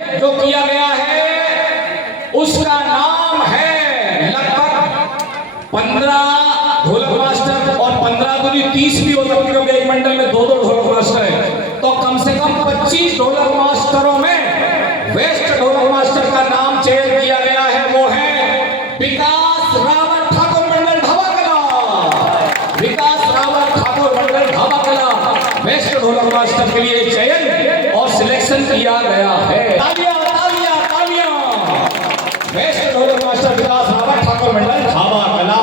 जो किया गया है उसका नाम है लगभग 15 ढोलक मास्टर और 15 दूनी 30 भी हो सकती है। एक मंडल में 2-2 ढोलक मास्टर है तो कम से कम 25 ढोलक मास्टरों में वेस्ट ढोलक मास्टर का नाम चयन किया गया है। वो है विकास रावत ठाकुर मंडल धावाकला। विकास रावत ठाकुर मंडल धावाकला वेस्ट ढोलक मास्टर के लिए चयन और सिलेक्शन किया गया है। तालियां तालियां तालियां। वेस्ट ढोलक मास्टर विकास रावत ठाकुर मंडल धावाकला।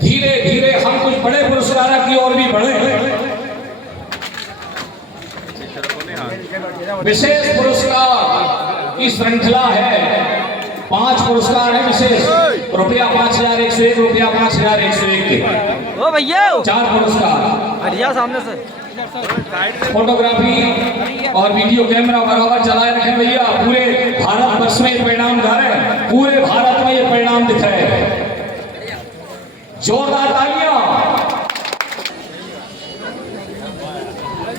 धीरे धीरे हम कुछ बड़े पुरस्कार की ओर भी बढ़े। विशेष पुरस्कार की श्रृंखला है। 5 पुरस्कार है विशेष। रुपया 5101, रुपया 5101 के ओ भैया 4 पुरस्कार। हटिया सामने से। फोटोग्राफी और वीडियो कैमरा बराबर चलाए रखें भैया। पूरे भारत वर्ष में ये परिणाम जा रहे हैं। पूरे भारत में ये परिणाम दिख रहे हैं। जोरदार तालियां।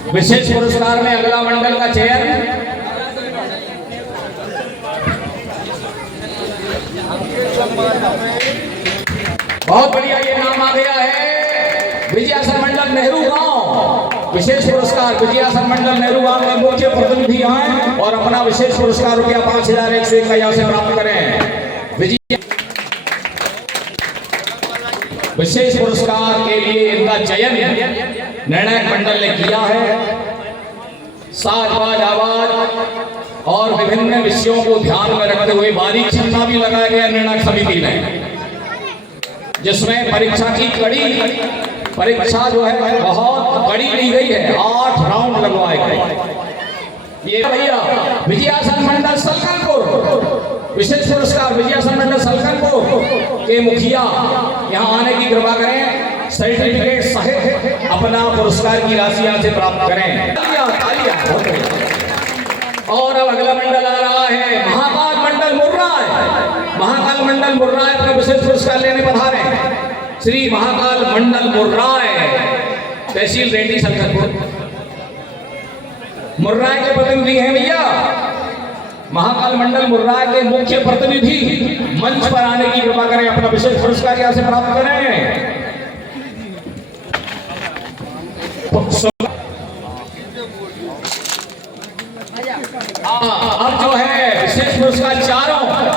विशेष पुरस्कार में अगला मंडल का चयन बहुत बढ़िया। ये नाम आ गया है विजयासन मंडल नेहरू गांव। विशेष पुरस्कार विजयासन मंडल नेहरू गांव में मुख्य प्रतिनिधि आए और अपना विशेष पुरस्कार रुपया 5101 का यहाँ से प्राप्त करें। विशेष पुरस्कार के लिए इनका चयन निर्णायक मंडल ने किया है। साज आवाज और विभिन्न विषयों को ध्यान में रखते हुए बारीक छन्ना भी लगाया गया निर्णायक समिति ने, जिसमें परीक्षा की परीक्षा जो है बहुत कड़ी ली गई है। 8 राउंड लगवाए गए। ये भैया विजयासन मंडल सलकनपुर विशेष पुरस्कार विजयासन मंडल सलकनपुर के मुखिया यहाँ आने की कृपा करें। सर्टिफिकेट सहित अपना पुरस्कार की राशि यहाँ से प्राप्त करें। तालियां तालियां। और अब अगला मंडल आ रहा है महाकाल मंडल मुर्राय। महाकाल मंडल मुर्राय का विशेष पुरस्कार लेने पधारे श्री महाकाल मंडल मुर्राय, तहसील रेड्डी सलकनपुर। मुर्राय के प्रतिनिधि हैं भैया। महाकाल मंडल मुर्राय के मुख्य प्रतिनिधि मंच पर आने की कृपा करें। अपना विशेष पुरस्कार यहाँ से प्राप्त करें। अब जो है विशेष पुरस्कार 4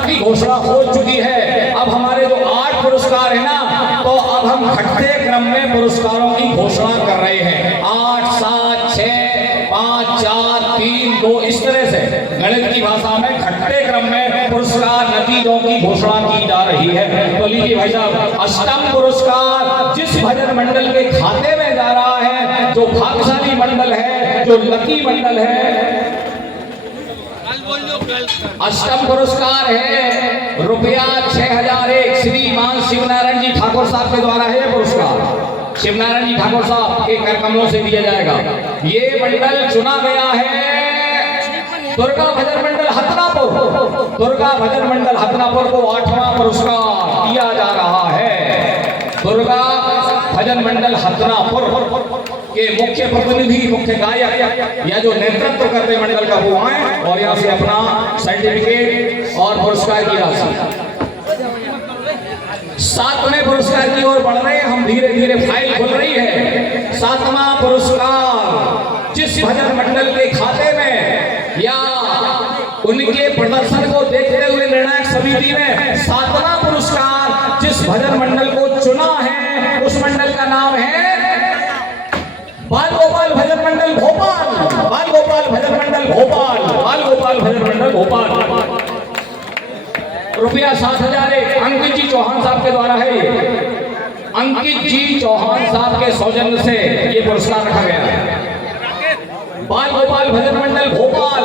की घोषणा हो चुकी है। अब हमारे जो 8 पुरस्कार है ना, तो अब हम घटते क्रम में पुरस्कारों की घोषणा कर रहे हैं। 8, 7, 6, 5, 4, 3, 2 इस तरह से गणित की भाषा में घटते क्रम में पुरस्कार नतीजों की घोषणा की जा रही है। तो लीजिए भाई साहब, अष्टम पुरस्कार जिस भजन मंडल के खाते में जा रहा है, जो भाग्यशाली मंडल है, जो लकी मंडल है, अष्टम पुरस्कार है रुपया 6001 श्रीमान शिवनारायण जी ठाकुर साहब के द्वारा है। यह पुरस्कार शिवनारायण जी ठाकुर साहब के कर कमलों से दिया जाएगा। ये मंडल चुना गया है दुर्गा भजन मंडल हथनापुर। दुर्गा भजन मंडल हथनापुर को 8वां पुरस्कार दिया जा रहा है। दुर्गा भजन मंडल हथनापुर के मुख्य प्रतिनिधि मुख्य गायक या जो नेतृत्व करते मंडल का वो आए और यहाँ से अपना सर्टिफिकेट और पुरस्कार की राशि। 7वें पुरस्कार की ओर बढ़ रहे हैं हम। धीरे धीरे फाइल खुल रही है। 7वां पुरस्कार जिस भजन मंडल के खाते में या उनके प्रदर्शन को देखते हुए निर्णायक समिति ने 7वां पुरस्कार जिस भजन मंडल को चुना है, उस मंडल का नाम है बाल गोपाल भजन मंडल भोपाल। बाल गोपाल भजन मंडल भोपाल। बाल गोपाल भजन मंडल भोपाल। रुपया 7001 अंकित जी चौहान साहब के द्वारा है। अंकित जी चौहान साहब के सौजन्य से ये पुरस्कार रखा गया है। बाल गोपाल भजन मंडल भोपाल,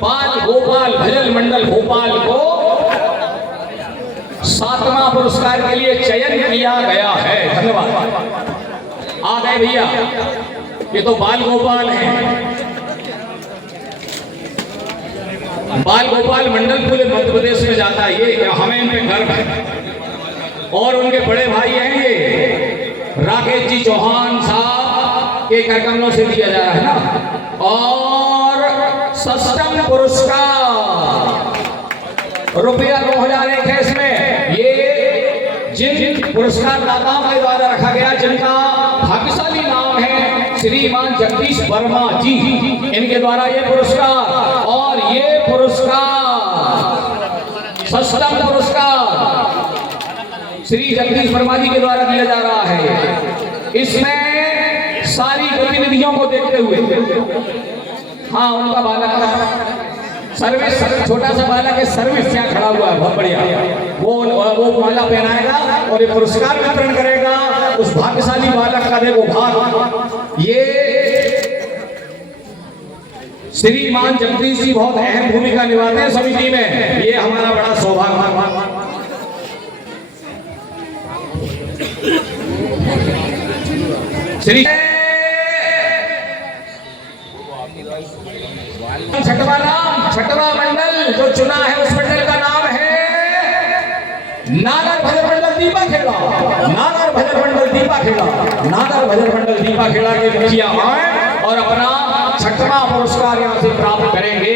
बाल गोपाल भजन मंडल भोपाल को 7वां पुरस्कार के लिए चयन किया गया है। धन्यवाद। आ गए भैया, ये तो बाल गोपाल हैं। बाल गोपाल मंडल पूरे मध्य प्रदेश में जाता है। ये हमें इन पे गर्व है। और उनके बड़े भाई हैं ये राकेश जी चौहान साहब के करकमलों से दिया जा रहा है ना। और षष्ठम पुरस्कार रुपया 2001 है इसमें। ये जिन पुरस्कार दाताओं के द्वारा रखा गया, जिनका भाग्यशाली नाम है श्रीमान जगदीश वर्मा जी, इनके द्वारा ये पुरस्कार, और ये पुरस्कार षष्ठम पुरस्कार श्री जगदीश वर्मा जी के द्वारा दिया जा रहा है। इसमें सारी गतिविधियों को देखते हुए, हाँ उनका बालक सर्विस, छोटा सा बालक है, सर्विस यहाँ खड़ा हुआ है, बहुत बढ़िया। वो माला पहनाएगा और ये पुरस्कार वितरण करेगा उस भाग्यशाली बालक का। देखो भाग, ये श्रीमान जगदीश जी बहुत अहम भूमिका निभाते हैं समिति में। ये हमारा बड़ा सौभाग्य। श्री छठवां मंडल जो चुना है, उस मंडल का नाम है नागर भजन मंडल दीपा खेड़ा। नागर भजन मंडल दीपा खेड़ा, नागर भजन मंडल दीपा खेड़ा के मुखिया आए और अपना 6वां पुरस्कार यहां से प्राप्त करेंगे।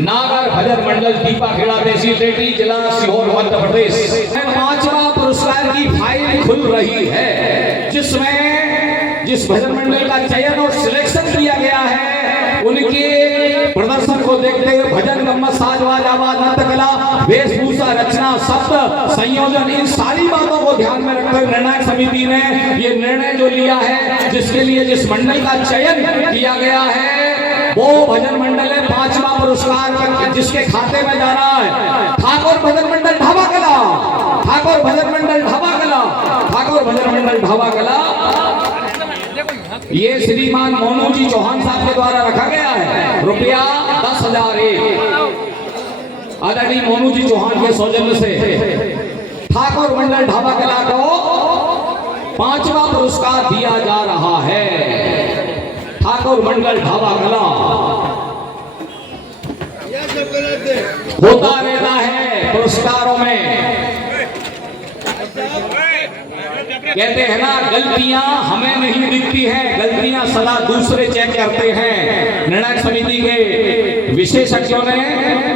नागर भजन मंडल दीपा खेड़ा, तहसील टेटी, जिला सीहोर, मध्य प्रदेश। 5वां पुरस्कार की फाइल खुल रही है, जिसमें जिस भजन मंडल का चयन और सिलेक्शन किया गया है, उनके प्रदर्शन को देखते हुए भजन, गम्मत, साजवाज, आवाज, नृत्य कला, वेशभूषा, रचना, शब्द संयोजन, इन सारी बातों को ध्यान में रखकर निर्णायक समिति ने ये निर्णय जो लिया है, जिसके लिए जिस मंडल का चयन किया गया है वो भजन मंडल है। 5वां पुरस्कार जिसके खाते में जा रहा है ठाकुर भजन मंडल ढाबा कला, ठाकुर भजन मंडल ढाबा कला, ठाकुर भजन मंडल ढाबा कला। ये श्रीमान मोनू जी चौहान साहब के द्वारा रखा गया है। रुपया 10,001 आदरणीय मोनू जी चौहान के सौजन्य से ठाकुर मंडल ढाबा कला को 5वां पुरस्कार दिया जा रहा है। ठाकुर मंडल ढाबा कला होता रहता है पुरस्कारों में। कहते हैं ना, गलतियां हमें नहीं दिखती हैं, गलतियां सदा दूसरे चेक करते हैं। निर्णायक समिति के विशेषज्ञों ने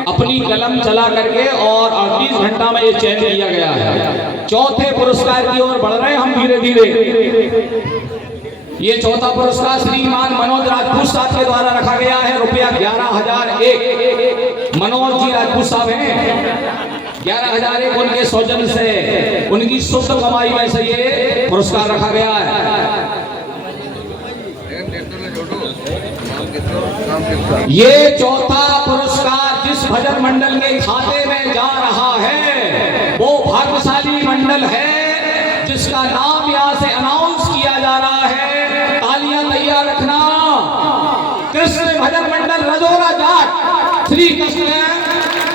अपनी कलम चला करके और 38 घंटा में ये चयन किया गया है। चौथे पुरस्कार की ओर बढ़ रहे हैं हम धीरे धीरे। ये चौथा पुरस्कार श्रीमान मनोज राजपूत साहब के द्वारा रखा गया है। रुपया 11,001 मनोज जी राजपूत साहब हैं। 11,001 उनके सौजन्य से, उनकी शुद्ध कमाई में से ये पुरस्कार रखा गया है। ये चौथा पुरस्कार जिस भजन मंडल के खाते में जा रहा है वो भाग्यशाली मंडल है, जिसका नाम यहाँ से अनाउंस किया जा रहा है। तालियां तैयार रखना। कृष्ण भजन मंडल रजोरा जाट, श्री कृष्ण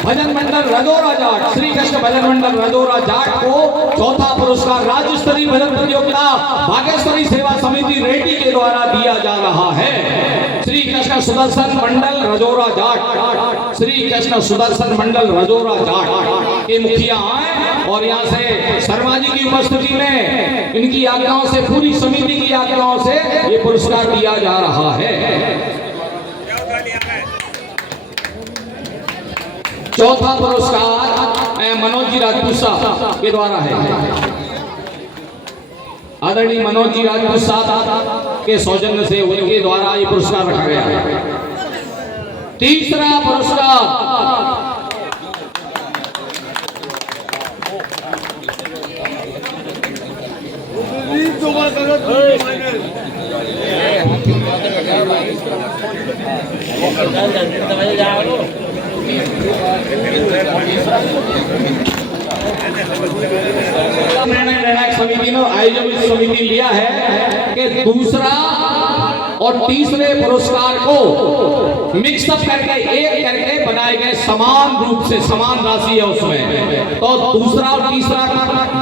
भजन मंडल रजोरा जाट, श्री कृष्ण भजन मंडल रजोरा जाट को चौथा पुरस्कार राज्य स्तरीय भजन प्रतियोगिता भाग्यश्री सेवा समिति रेड्डी के द्वारा दिया जा रहा है। श्री कृष्ण सुदर्शन मंडल रजोरा जाट, श्री कृष्ण सुदर्शन मंडल रजोरा जाट के मुखिया आए और यहाँ से शर्मा जी की उपस्थिति में, इनकी आज्ञाओं से, पूरी समिति की आज्ञाओं से ये पुरस्कार दिया जा रहा है। चौथा पुरस्कार मनोज जी राजपूत साहब के द्वारा है। आदरणीय मनोज जी राजपूत साहब के सौजन्य से उनके द्वारा ये पुरस्कार रखा गया है। तीसरा पुरस्कार निर्णायक समिति ने आयोजक समिति लिया है कि दूसरा और तीसरे पुरस्कार को मिक्सअप करके एक करके बनाए गए, समान रूप से समान राशि है उसमें, तो दूसरा और तीसरा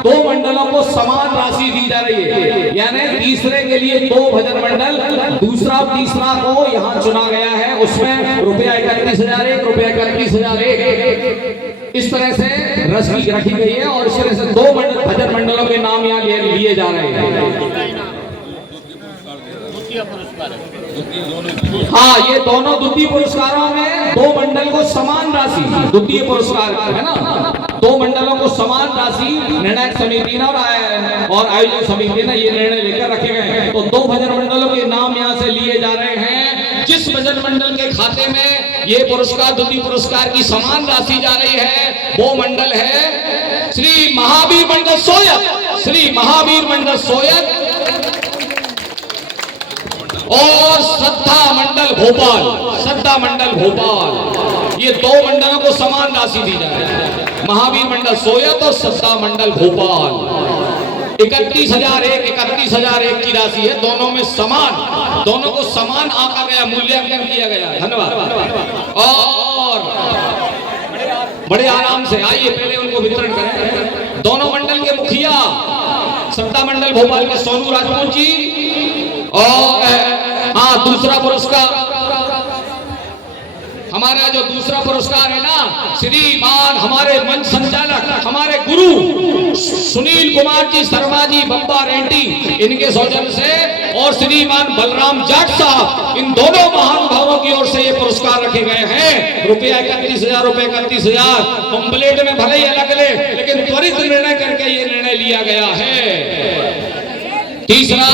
दो मंडलों को समान राशि दी जा रही है। यानी तीसरे के लिए 2 भजन मंडल, दूसरा और तीसरा को यहाँ चुना गया है, उसमें रुपया 31,001, रुपया 31,001 इस तरह से रस्म रखी गई है और इस तरह से 2 भजन मंडलों के नाम यहाँ लिए जा रहे हैं। हाँ, ये दोनों द्वितीय पुरस्कारों में 2 मंडल को समान राशि, द्वितीय पुरस्कार है ना, 2 मंडलों को समान राशि निर्णायक समिति ने और आयोजक समिति ने ये निर्णय लेकर रखे गए हैं। तो 2 भजन मंडलों के नाम यहाँ से लिए जा रहे हैं। जिस भजन मंडल के खाते में ये पुरस्कार, द्वितीय पुरस्कार की समान राशि जा रही है, वो मंडल है श्री महावीर मंडल सोयत, श्री महावीर मंडल सोयत और श्रद्धा मंडल भोपाल, श्रद्धा मंडल भोपाल। ये 2 मंडलों को समान राशि दी जा रही है, महावीर मंडल सोयत और श्रद्धा मंडल भोपाल। 31,001 31,001 की राशि है, दोनों में समान, दोनों को समान आंका गया, मूल्यांकन किया गया। धन्यवाद। और बड़े आराम से आइए, पहले उनको वितरण करें। दोनों मंडल के मुखिया श्रद्धा मंडल भोपाल के सोनू राजपूत जी और दूसरा पुरस्कार, हमारा जो दूसरा पुरस्कार है ना, श्रीमान हमारे मंच संचालक, हमारे गुरु सुनील कुमार जी शर्मा जी बब्बा रेड्डी, इनके सौजन्य से, और श्रीमान बलराम जाट साहब, इन दोनों महानुभावों की ओर से ये पुरस्कार रखे गए हैं। रुपया 31,000, रुपये 31,000, पंपलेट में भले ही अलग ले, लेकिन त्वरित निर्णय करके ये निर्णय लिया गया है। तीसरा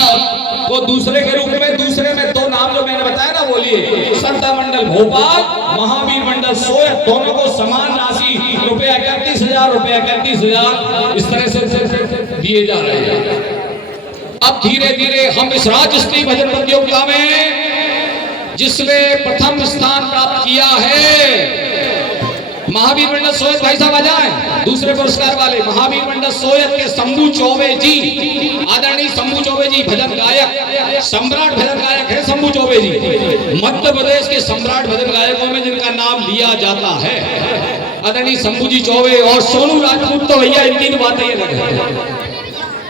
वो दूसरे के रूप में, दूसरे में 2 नाम जो मैंने बताया ना, बोलिए। श्रद्धा मंडल भोपाल, महावीर मंडल सोयत, दोनों को समान राशि रुपया 31,000, रुपया 31,000 इस तरह से दिए जा रहे हैं। अब धीरे धीरे हम इस राज्य स्तरीय भजन प्रतियोगिता में जिसने प्रथम स्थान प्राप्त किया है, महावीर मंडल सोयत, भाई साहब आ जाएं। दूसरे पुरस्कार वाले महावीर मंडल सोयत के शंभू चौबे जी, आदरणीय शंभू चौबे जी, भजन गायक, सम्राट भजन गायक है शंभू चौबे जी, मध्य प्रदेश के सम्राट भजन गायकों में जिनका नाम लिया जाता है, आदरणीय शंभू जी चौबे। और सोनू राजपूत तो भैया इनकी बातें ही अलग है।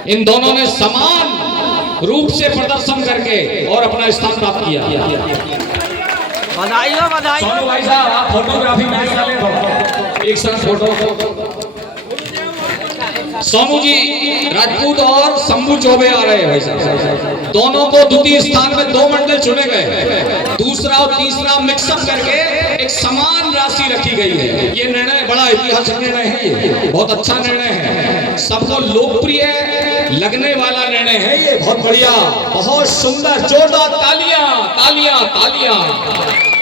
इन दोनों ने समान रूप से प्रदर्शन करके और अपना स्थान प्राप्त किया। बधाई हो, बधाई। सोनू भाई साहब, आप फोटोग्राफी में एक साथ फोटो। सोनू जी राजपूत और शंभू चौबे आ रहे हैं भाई साहब। दोनों को द्वितीय स्थान में 2 मंडल चुने गए, दूसरा और तीसरा मिक्सअप करके एक समान राशि रखी गई है। ये निर्णय बड़ा ऐतिहासिक निर्णय है, ये बहुत अच्छा निर्णय है, सबको लोकप्रिय लगने वाला निर्णय है ये। बहुत बढ़िया, बहुत सुंदर, जोरदार तालियां तालियां तालियां।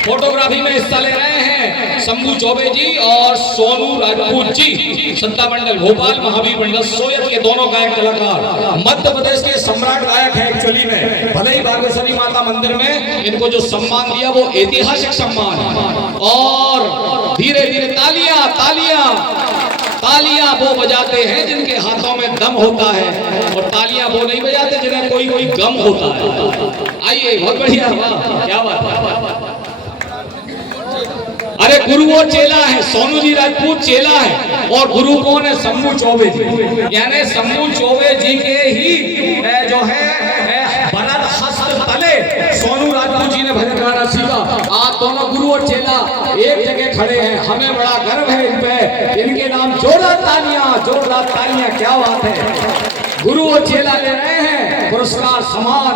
फोटोग्राफी में हिस्सा ले रहे हैं शंभू चौबे जी और सोनू राजपूत जी, श्रद्धा मंडल भोपाल, महावीर मंडल सोयत के दोनों गायक कलाकार, मध्य प्रदेश के सम्राट गायक हैं। एक्चुअली में भले ही बागेश्वरी माता मंदिर में इनको जो सम्मान दिया वो ऐतिहासिक सम्मान है। और धीरे धीरे तालियां तालियां तालियां वो बजाते हैं जिनके हाथों में दम होता है, और तालियां वो नहीं बजाते जिन्हें कोई कोई गम होता है। आइए, बहुत बढ़िया, वाह क्या बात है। अरे गुरु वो चेला है, सोनू जी राजपूत चेला है, और गुरु कौन है? शंभू चौबे जी। यानी शंभू चौबे जी के ही जो है भरत हस्त तले सोनू राजपूत जी ने भजन गाना सीखा। आप दोनों गुरु और चेला एक जगह खड़े हैं, हमें बड़ा गर्व है इन पे। इनके नाम जोरदार तालियां, जोरदार तालियां, क्या बात है। गुरु और चेला ले रहे हैं पुरस्कार समान,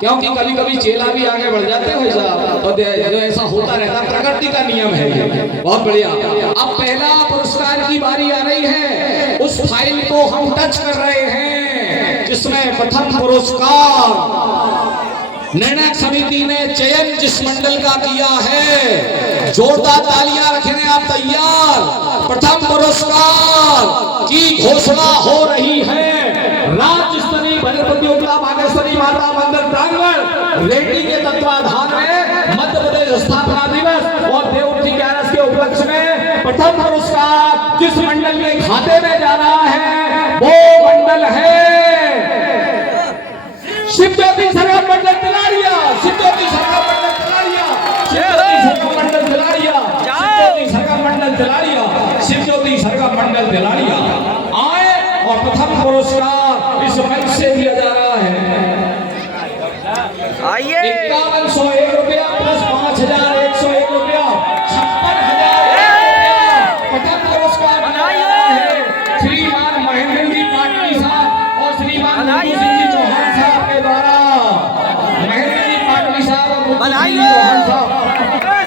क्योंकि कभी कभी चेला भी आगे बढ़ जाते हैं भाई साहब, तो जो ऐसा होता रहता, प्रकृति का नियम है ये। बहुत बढ़िया। अब पहला पुरस्कार की बारी आ रही है, उस फाइल को हम टच कर रहे हैं जिसमें प्रथम पुरस्कार निर्णायक समिति ने चयन जिस मंडल का किया है, जोरदार तालियां रखने आप तैयार। प्रथम पुरस्कार की घोषणा हो रही है। राज्य स्तरीय भजन प्रतियोगिता बागेश्वरी माता मंदिर प्रांगण रेड्डी के तत्वाधान में मध्य प्रदेश स्थापना दिवस और देवउठी 11 के उपलक्ष्य में प्रथम पुरस्कार जिस मंडल के खाते में जा रहा है वो मंडल है शिवज्योति सरकार मंडल तिलारिया, शिवज्योति सरकार मंडल तिलारिया, शिवज्योति सरकार मंडल तिलारिया, शिवज्योति सरकार मंडल तिलारिया, शिवज्योति सरकार मंडल तिलारिया आए और प्रथम पुरस्कार इस मंच से दिया जा रहा है। आइए 5101 रुपया प्लस 5101 रुपया 56,000 प्रथम पुरस्कार है श्रीमान महेंद्र जी पाटनी साहब और श्रीमान सिंह जी चौहान साहब के द्वारा चौहान साहब